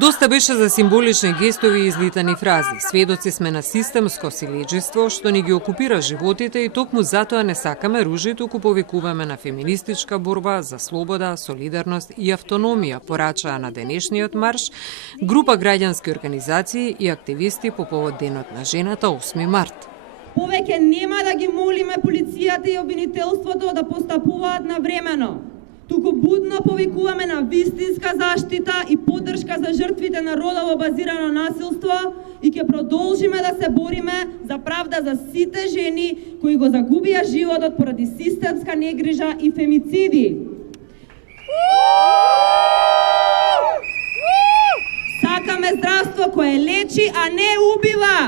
Доста беше за символични гестови и излитани фрази. Сведоци сме на системско силеџество што ни ги окупира животите и токму затоа не сакаме ружи, туку повикуваме на феминистичка борба за слобода, солидарност и автономија, порачаа на денешниот марш група граѓански организации и активисти по повод Денот на жената 8 март. Повеќе нема да ги молиме полицијата и обвинителството да постапуваат навремено. Туку будно повикуваме на вистинска заштита и поддршка за жртвите на родово базирано насилство и ќе продолжиме да се бориме за правда за сите жени кои го загубија животот поради системска негрижа и фемициди. Сакаме здравство кое лечи, а не убива.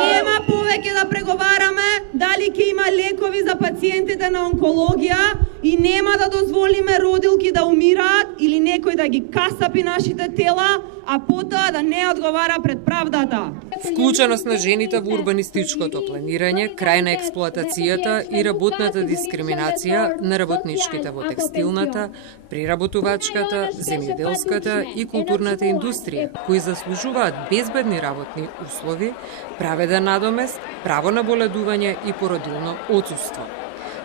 Нема повеќе да преговараме дали ќе има лекови за пациентите на онкологија и нема да дозволиме родилки да умираат или некој да ги касапи нашите тела, а потоа да не одговара пред правдата. Вклученост на жените во урбанистичкото планирање, крај на експлоатацијата и работната дискриминација на работничките во текстилната, преработувачката, земјоделската и културната индустрија, кои заслужуваат безбедни работни услови, праведен надомест, право на боледување и породилно отсуство.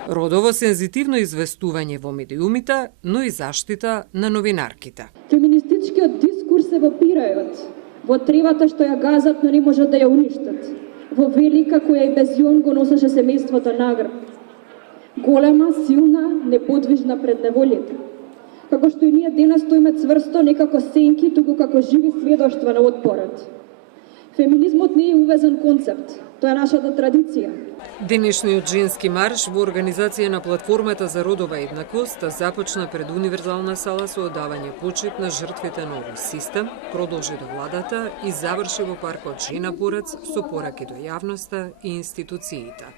Родово сензитивно известување во медиумите, но и заштита на новинарките. Феминистичкиот дискурс е во пирајот, во тревата што ја газат, но не можат да ја уништат, во велика која и без јон го носеше семејството наград. Голема, силна, неподвижна пред неволите. Како што и ние денес стоиме цврсто, не како сенки, туку како живи сведоштва на отпорот. Феминизмот не е увезен концепт, тоа е нашата традиција. Денешниот женски марш во организација на Платформата за родова еднаквост започна пред универзална сала со одавање почит на жртвите на овој систем, продолжи до владата и заврши во паркот Жена Борец со пораки до јавноста и институциите.